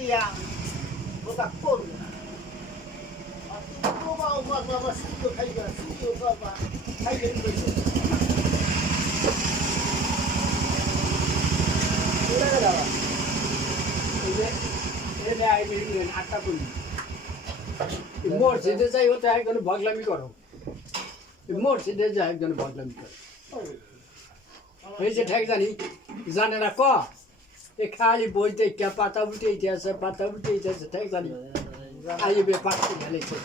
yang bukan pun. Aku bawa bawa situ kayu, situ bawa kayu itu. Sudah ada. Ini air ini atas pun. मोर सीधे चाहिँ हो त्यहाँ एकदम बगलामी गरौँ मोर सीधे चाहिँ एकदम बगलामी गरौँ यो चाहिँ ठ्याक जाने जानेर क ए खाली बोल्दै क्या पाता उल्टे इतिहास ठ्याक जाने आयो बे पाता खेलेको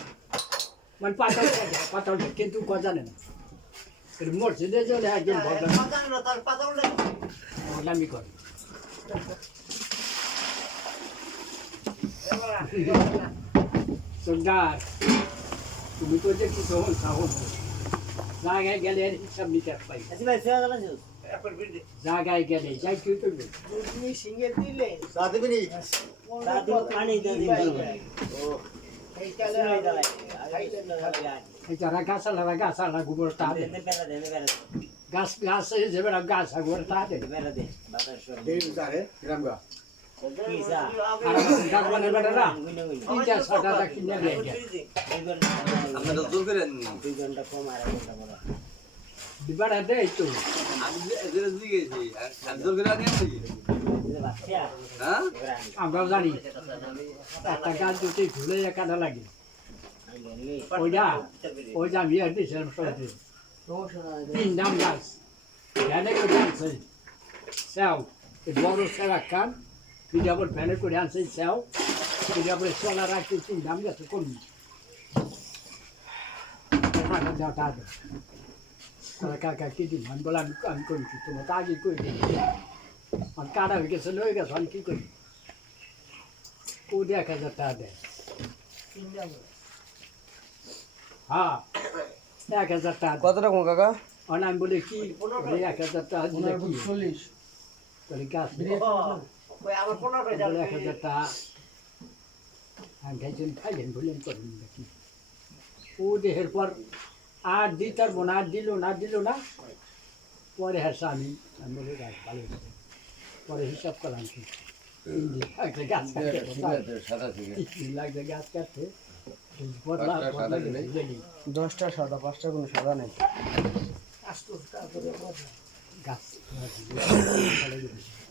मन पाता उल्टे किन्तु क जाने मोर सीधे चाहिँ एकदम बगलामी गरौँ Segar, kami tu je kita orang sahut. Zagai gale सब निकल पाई. ऐसी बात से आगला जो. Zagai gale, jai क्यों तो नहीं. ini singgah dile. साथ भी नहीं. साथ में पानी दे दी. ओ. Kaya lah. Cara gas lah gubur tadi. Gas je sebab gas gubur tadi. Ini besar ya, gram ga. Kisah. Ada gas mana berada? Tiga sada tak kini dia. Apa tu tu keren? Di mana ada itu? Ada lagi sih. Ada keren ni sih. Hah? Ambil zani. Kata gas tu tu gula ya kada lagi. Oja biar di dalam solat. Pindam gas. Jadi kita sih. Sel. Itu baru selakan. Tidak berpikir kurian sih sel. Tidak bersolat lagi pindam gas tu kon. Mana jauh tadi. Kalau kakak kita man bolan kan kon kita mau tadi kau ini. Man kada begitu senoi ke san kita. Udah kerja tadi. हाँ क्या कर सकता है কত রকম কাকা और नाम बोले कि क्या कर सकता है बोले कि 40 बोले क्या Kau awak pun ada बोले कर सकता है हम कैसे खाएं बोले इनको कि वो देहर पर आठ दीतर बना दिलो ना परे हर सामी हम बोले क्या पाले परे हिसाब करें कि इंडी अगर गैस करते सादा सिगरेट. लाइक द गैस करते দশটা সাদা পাঁচটা কোনো সাদা নেই গাছ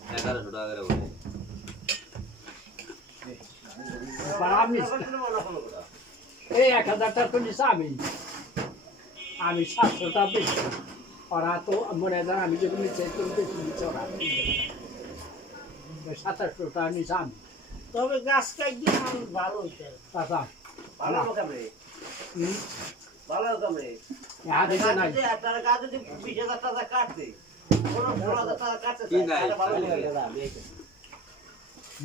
1100 টাকা করে বলে. এই 1000 টাকা তো নিছি আমি 700 টাকা বেশি ওরা তো মনে জানা আমি যদি নিচে তো বেশি নিচে ওরা 700 টাকা নিছি আমি তবে গাছ কাটিয়ে মানুষ ভালো হইতে তাছা ভালো কামরে. ভালো কামরে. ইয়া দেখে নাই আপনারা গাছ যদি 20,000 টাকা কাটতে কোনো 16,000 টাকা কাটতে কি নাই?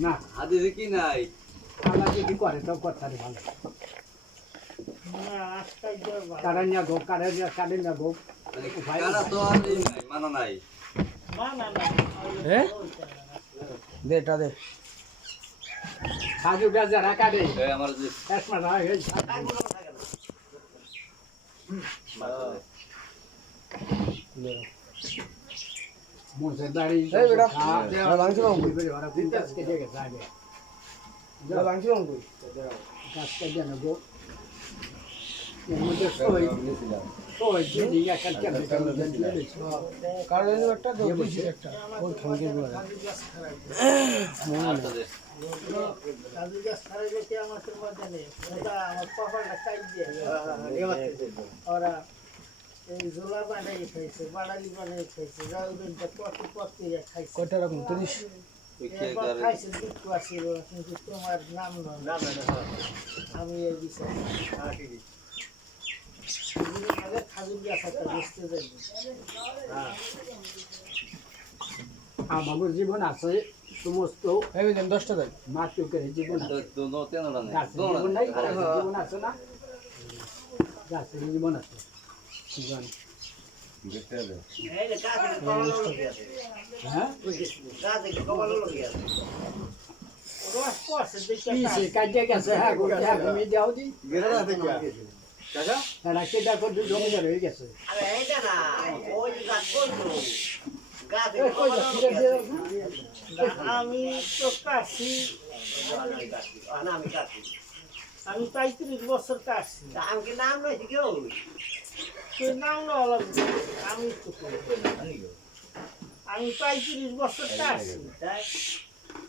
না হাতে কি নাই? আমরা যদি করে তো করতে ভালো না আজকাল জোর ভালো কারণিয়া গো কারণিয়া গো কারা তো আর এই নাই, মানা নাই. না হ্যাঁ দে এটা দে সাজু গাছ রাখা দে এই আমার যে এসমা না হই মোসে দাড়ি এই বেটা হ্যাঁ লাংছি মাম কই ওরা পিন্টাস কে দেখে যাবে লাংছি মাম কই গাছ কাটে না গো এর মধ্যে সই যদি একটা কেমন কারণ একটা দোষী একটা ওর খাঙ্গে বলে আচ্ছা দে. কাজু গাছ খারাপ হইতে আমার তো মজা নেই ওটা আমার কপালটা কাটিয়ে ওরা এই জোলা বানাই খাইছে বাড়ালি বানাই খাইছে রাউদিনটা পটি খাইছে কয়টা রকম 30 একবার খাইছে দুঃখ আসিল কিন্তু তোমার নাম নয় আমি এই বিষয় খাজুর গাছ একটা বেচতে যাই আমার জীবন আছে সমস্ত এই দেন 10টা দেন মাতৃকের জীবন আছে তো নো তেন না. গাছের জীবন নাই জীবন আছে না গাছের জীবন আছে জীবন দেখতে হবে. এই যে গাছ কমালো লোকে আছে হ্যাঁ গাছ কমালো লোকে আছে রস পড়ছে দেখতে পিছে কাটিয়ে গেছে হ্যাঁ গোটা ঘুমিয়ে দেওয়া দি গেরা না দেখি. কাকা হ্যাঁ কেটা করে জমি হয়ে গেছে আরে এইটা না ওই গাছ বলতো গাছ কই কমালো যাচ্ছে লোকে আছে আমি তো কাশি আমি 35 বছর কাটছি আমাকে নাম নয় কেউ তুই নাম নেওয়া লাগবে আমি তো করি। আমি 35 বছর কাটছি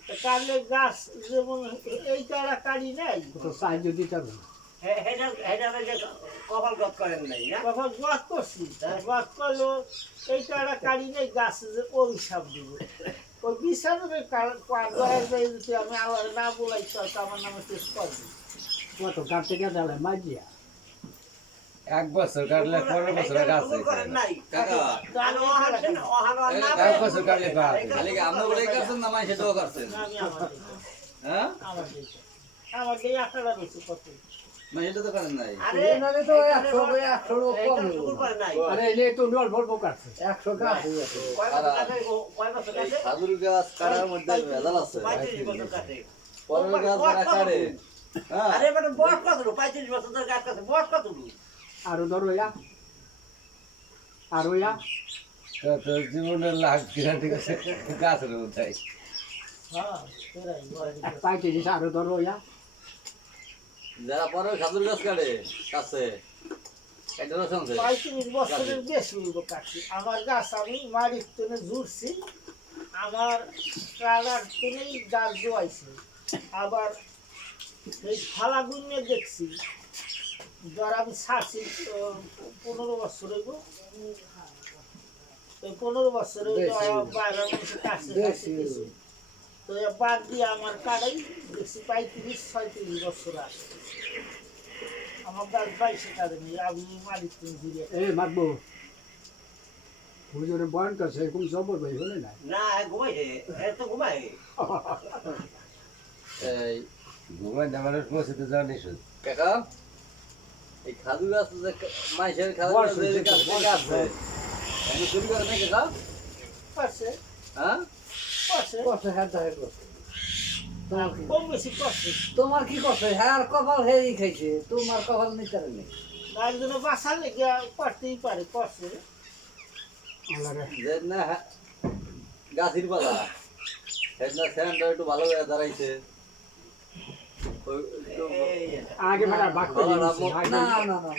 তা কাটলে গাছ যেমন এই কাড়া কাড়ি নাই তো সাহায্য দিতে হবে না। কপাল গত করেন নাই না তখন বাদ করছি বাদ করলো এই কাড়া কাড়ি নেই গাছ যে অভিশাপ দিব ওই বিষাপের যদি আমি আল্লাহ না বলাই তো আমার নামে টেস্ট করবি কত কাটতে গেলে মাঝিয়া 1 বছর কাটলে 15 বছরের গাছ করেন নাই কাকা তো আমি এই কাড়া কাটি। না 1 বছর কাটলে গাছ খালি কি আপনি বলে করছেন না মাই সেটাও করছেন আমি আমার হ্যাঁ আমার এই আকারা রয়েছে কত মাই সেটা তো করেন নাই আরে এনারে তো 100 কম করেন নাই আরে এলে তো নল বলব কাটছে 100 গাছ কয় বছর কাছে খাজুর গাছ কাটার মধ্যে ভেজাল আছে 35 বছর কাছে পরের গাছ যারা কাটে হ্যাঁ আরে মানে বয়স কত 35 বছর ধরে গাছ কাছে বয়স কত আরো ধরো ইয়া আরো ইয়া তো জীবনের লাখ গ্যারান্টি আছে গাছের মধ্যে হ্যাঁ তোরাই পাইতে দিছে আরো ধরো ইয়া যারা পরে খাজুর গাছ কাটে কাছে এটা রসুন 35 বছরের বেশি হইব কাটছি আমার গাছ আমি মারির টনে জুড়ছি আমার কালার টনেই গাছ জোয়াইছে আবার এই ফালা গুনে দেখছি ধর আমি ছাড়ছি 15 বছর হইব এই 15 বছরে বাইরে মানুষের কাছে কিছু তো বাদ দিয়ে আমার কাড়াই দেখছি 35-36 বছর আছে আমার গাছ 22 কাড়ে নেই আমি মালিক তুমি ঘুরে এ মাগবো হুজুরে বয়ান করছে এরকম জবর ভাই হলে না না ঘুমাইছে এত ঘুমাই এই ঘুমাই দেওয়ার পৌঁছতে জানিস কাকা এই খাজুর গাছ যে মাইশের খাজুর গাছ যে গাছ আমি শুরু করে নাকি কাকা পারছে হ্যাঁ পারছে কষ্ট হ্যাঁ দাঁড়িয়ে কষ্ট কম বেশি করছে তোমার কি কষ্ট হ্যাঁ আর কপাল হেই খাইছে তোমার কপাল নিতে নেই একজনে বাসার লেগে পারতেই পারে করছে আল্লাহরে যে না গাছের পালা সেটা স্যান্ডটা একটু ভালো করে দাঁড়াইছে আগে বেলা ভাগ করে ভালো দিয়েছি রাখবো। না না না না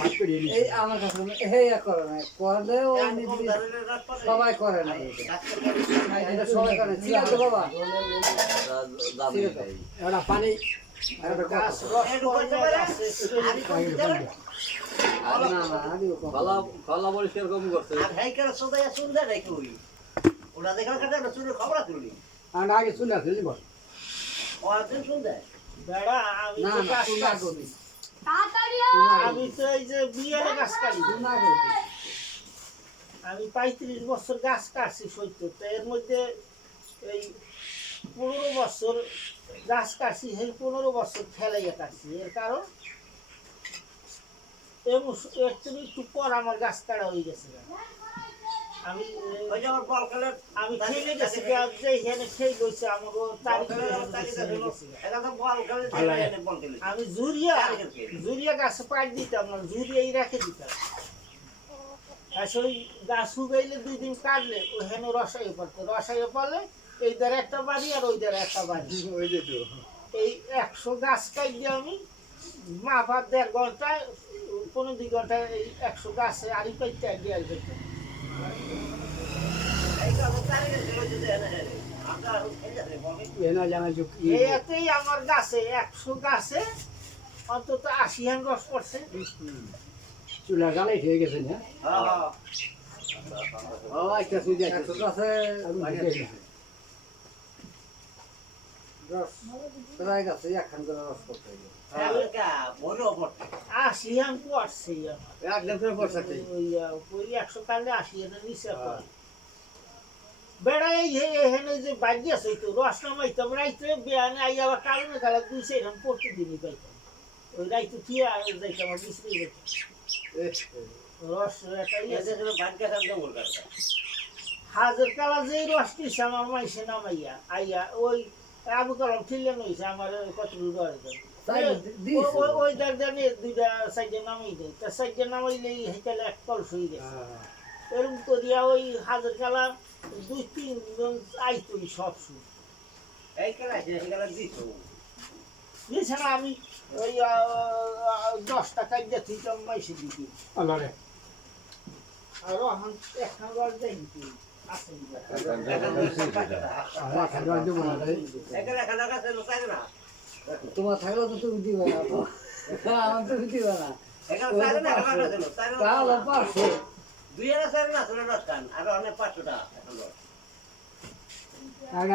ভাগ করে দিয়েছি এই আমার কাছে হে করে না করলে ও সবাই করে না এটা সবাই করে ঠিক আছে বাবা দামি নাই ওরা পানি একটা গাছ গাছ রস করতে পারে আছে না না আমিও কম খলা খলা পরিষ্কার কম করছে আর হাই করে সদাই সুন্দর রাখি ওই ওরা দেখার কাছে না শুনে খবর তুলি আর আগে শুনে আছে জীবন ও একদিন সুন্দর বেড়া আমি না তো না গাছ তুমি কাটছি। করবি আমি তো এই যে বিয়ের গাছ কাটি না করবি আমি 35 বছর গাছ কাটছি সত্য তো এর মধ্যে এই 15 বছর গাছ কাটছি সেই 15 বছর ফেলাইয়া কাটছি এর কারণ একটু পর আমার গাছ কাটা হয়ে গেছে আমি ওই যে আমার বল খেলার আমি খেলে গেছি যে এখানে খেয়ে গেছে আমাকে তারিখ এটা তো বল খেলে বল খেলে আমি জুরিয়া গাছে পাট দিতাম না জুরিয়াই রেখে দিতাম আসলে গাছ শুকাইলে 2 দিন কাটলে ওখানে রসাইয়ে পড়তো রসাইয়ে পড়লে এই ধারে একটা বাড়ি আর ওই ধারে একটা বাড়ি ওই যে তো এই 100 গাছ কাটলে আমি মাপা 1.5 ঘন্টায় 15 ঘন্টায় এই 100 গাছে আড়ি পাইতে গিয়ে আসবে এই তো তারিখ ছিল যে আমরা এই যে বল এনা জানা যে এতেই আমার গাছে 100 গাছে অন্তত 80 হান রস পড়ছে চুলা গালাই হয়ে গেছে না হ্যাঁ ও একটা সুজি আছে একশো আছে রস প্রায় গাছে একখান করে রস করতে হবে হালকা বড় বড় 80 হান পড়ছে আমার একদম করে পড়ছাতে ওই 100 কালে 80 হানের নিচে পড়ে বেড়াই এখানে যে বাজি আছে তো রস নামাইতাম রাইতে বেয়ানে আই আবার কারণে কালা 200 হান প্রতিদিনই পাইতাম ওই রাইতে থিয়া যাইতাম আর বিশ্রি যেতাম রস এটাই আছে এদের ভাগ্য সাথে বল করতে হাজার কালা যে রস নিছে আমার মাইসে নামাইয়া আইয়া ওই আবু কালাম ঠিলে নইছে আমার কত রুড়ে তাই দিয়েছে। ওই দাঁড়িয়ে 2টা সাইডে নামাই দেয় তা সাইডে নামাইলেই হেঁটালে এক কলস হয়ে গেছে এরকম করিয়া ওই হাজার কালা 2-3 জন আইতই সব শুধু এই খেলা আছে এই খেলা দিছো এছাড়া আমি ওই 10 টাকা দিয়ে তুইতাম মাইসে দিতি আল্লাহ রে আরো এখন রস দেখি আছে আল্লাহ খাবার দেব না রে এই খেলা খেলা কাছে লোকাই না তোমার থাকলে তো তুমি দিবে না তো। আমার তুমি দিবে না এই খেলা সাইরে না খেলা কাছে সাইরে তাহলে পারছো দুই এর সাইরে না চলে দশটান আর অনেক 500 টাকা এখন আগে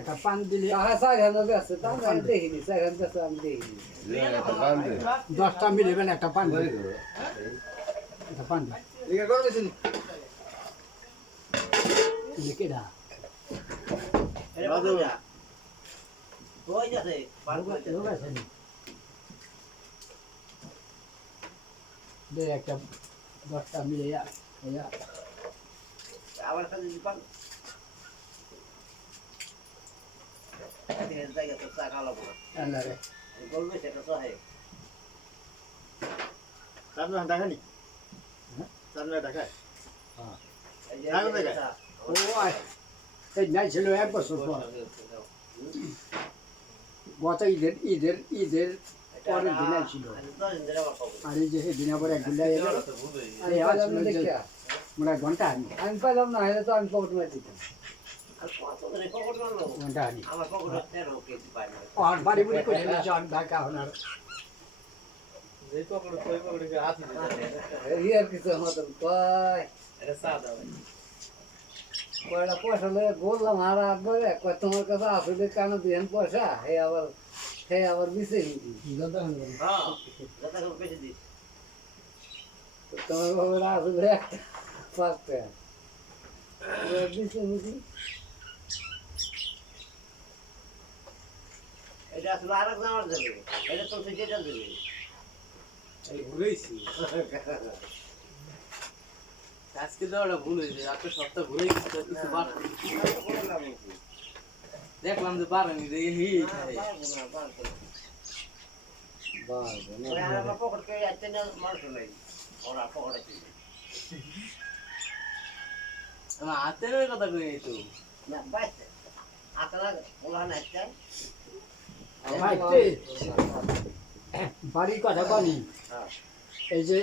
একটা পান দিলে তাহলে 4,000 আছে তা আমি দেখিনি 4,000 আছে আমি দেখিনি একটা পান দে 10টা মিলেবেন একটা পান ওই দিলে তো। একটা পান দিলে লিখে করে দিছেন লিখে দা এই বাজু যা ওই যাচ্ছে পার করতে লোক আছে নি দে একটা 10টা মিলে ইয়া আবার কাছে দিপান এই জায়গা তো চা খাওয়া লাগবে আল্লাহ রে বলবে সেটা তো হয় সামনে দেখানি সামনে দেখায় এই ও এই নাই ছিল এক বছর পর গত ঈদের পরের দিন ছিল আর এই যে দিন আবার একদিন এলো আরে আজ দেখিয়া মোরা ঘন্টা আনি আমি পাইলাম না হলে তো আমি পকেট মারি দিতাম ঘন্টা আনি আমার পকেটে 13 কেজি পাই না আর বাড়ি বুড়ি করে জন ঢাকা হনার রিয়ার কিছু মতন কয় কয়টা পয়সা লয়ে বললাম আর একবারে কয় তোমার কাছে আসলে কেন দিয়েন পয়সা হে আবার বিছে নিবি হ্যাঁ দাদা কো পেছে দিস তোমার বাবার আসলে একটা 5 টাকা বিছে নিবি এটা আসলে আরেক জামার দেবে এটা তো সেটা দেবে আজকে তো ওটা ভুল হয়েছে একটা সপ্তাহ ঘুরে কিছু বার দেখলাম যে বাড়ানি রে হি আমার পকেট কে যাচ্ছে না মানুষ নাই ওরা পকেটে কি আমার হাতের ওই কথা কই তো না বাইতে আপনারা ওলা না একটা বাড়ির কথা বলি হ্যাঁ এই যে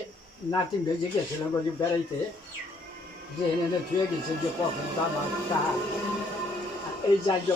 নাতিন ভেজে গেছিলাম বলি বেড়াইতে যে এনে ধুয়ে গেছে যে কখন দাম এই জায়গা